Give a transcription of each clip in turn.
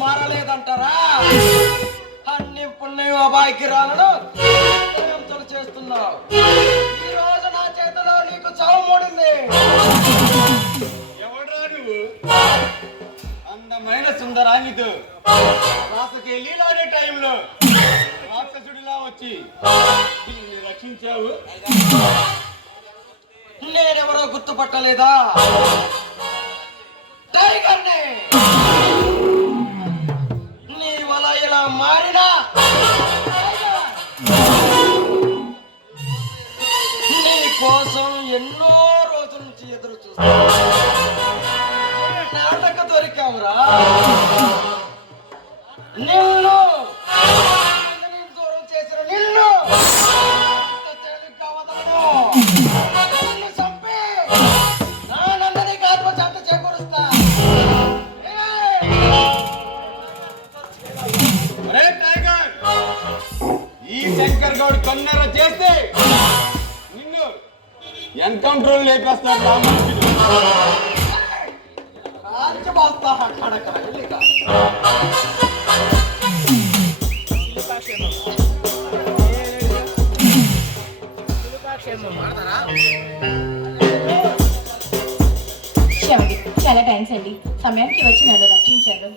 మారలేదంటారా? అన్ని పుణ్యం అబాయికి రాలను చేస్తున్నావు. ఈ రోజు నా చేతిలో నీకు చావు మూడింది. ఎవడ్రా నువ్వు? అందమైన సుందరాంగితో రాసకి లీలాడే టైంలో రాక్షసుడిలా వచ్చి దీన్ని రక్షించావు. నేనెవరో గుర్తుపట్టలేదా? టైగర్ని. నీ వల ఇలా మారినా నీ కోసం ఎన్నో రోజుల నుంచి ఎదురు చూస్తా. నాటక దొరికావురా. నిన్ను దూరం చేసిన నిన్ను చంపి నా నందనికి ఆత్మశాంత చేకూరుస్తా. ఈ శంకర్ గౌడ్ కన్నెర చేస్తే నిన్ను ఎన్కౌంటర్ లేపేస్తాడు రామనుషుడు. రాజ్యపాల్తా కడకర వెళ్ళిక చాలా థ్యాంక్స్ అండి, సమయానికి వచ్చి నన్ను రక్షించారు.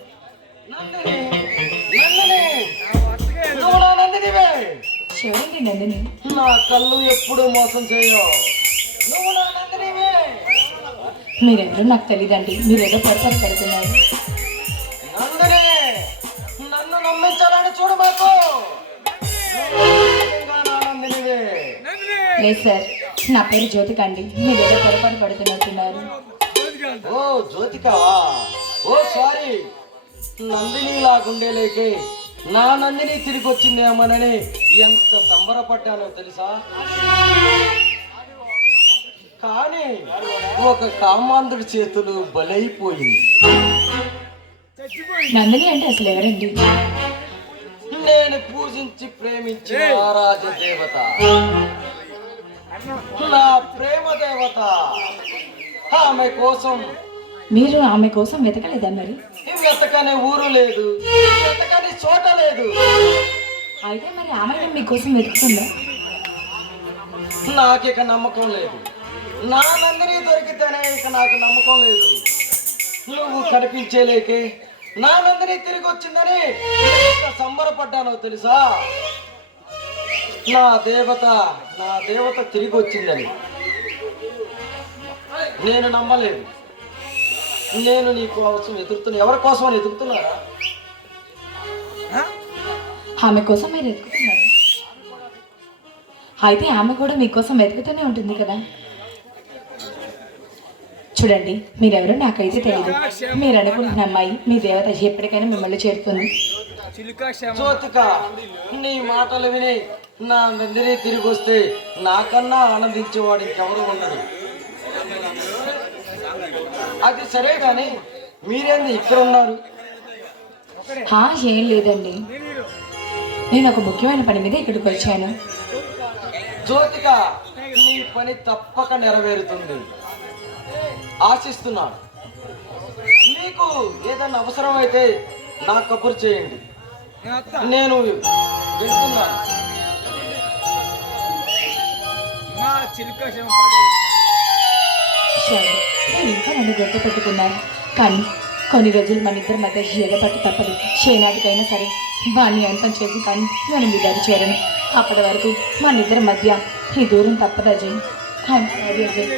శివుడికి నందిని. నా కళ్ళు ఎప్పుడు మోసం చేయవు. నువ్వు నా నందినివే. మీరెవరో నాకు తెలియదండి, మీరేదో పొరపాటు పడుతున్నారు. నందిని, నన్ను నమ్మించాలని చూడబాకు. లేదు సార్, నా పేరు జ్యోతిక అండి, మీరేదో పొరపాటు పడుతున్నట్టున్నారు. ఓ జ్యోతికావా? ఓ సారీ. నందిని లాగుండేలేకే నా నందిని తిరిగి వచ్చిందేమోనని ఎంత సంబరపడ్డానో తెలుసా? కానీ ఒక కామాంధుడి చేతులు బలైపోయింది. నందిని అంటే అసలు ఎవరండి? నేను పూజించి ప్రేమించిన ఆరాధ్య దేవత, నా ప్రేమ దేవత. ఆమె కోసం వెతకలేదా? మరి వెతకనే ఊరు లేదు, వెతకని చోట లేదు. అయితే మరి ఆమె మీకోసం వెతుకుతుందా? నాకిక నమ్మకం లేదు. నా నందిని దొరికితేనే ఇక నాకు నమ్మకం లేదు. నువ్వు కనిపించేలేకే నా నందిని తిరిగి వచ్చిందని ఎంత సంబరపడ్డానో తెలుసా? నా దేవత తిరిగి వచ్చిందని నేను నమ్మలేదు. నేను నీ కోసం ఎదుగుతున్నా. ఎవరి కోసం అని ఎదుగుతున్నారా? ఆమె కోసం మీరు ఎదుగుతున్నారు. అయితే ఆమె కూడా మీకోసం వెతుకుతూనే ఉంటుంది కదా. చూడండి, మీరెవరో నాకైతే తెలియదు. మీరు అనుకుంటున్న అమ్మాయి మీ దేవత ఎప్పటికైనా మిమ్మల్ని చేరుతుంది. జ్యోతిక, నీ మాటలు విని నా నందిని తిరిగి వస్తే నాకన్నా ఆనందించేవాడు ఇంకెవరు ఉండడు. అది సరే కానీ మీరేంది ఇక్కడ ఉన్నారు? ఏం లేదండి, నేను ఒక ముఖ్యమైన పని మీద ఇక్కడికి వచ్చాను. జ్యోతిక, నీ పని తప్పక నెరవేరుతుంది ఆశిస్తున్నాను. మీకు ఏదన్నా అవసరం అయితే నాకు కబురు చేయండి, నేను వెళ్తున్నాను. ఇంకా నన్ను గొంతు పెట్టుకున్నాను, కానీ కొన్ని రోజులు మన ఇద్దరి మధ్య ఎగపట్టు తప్పదు. చేనాటికైనా సరే వాణ్ణి అంతం చేసి కానీ నేను మీ దగ్గర చేరను. అప్పటి వరకు మన ఇద్దరి మధ్య ఈ దూరం తప్పదు అజయ్. అజయ్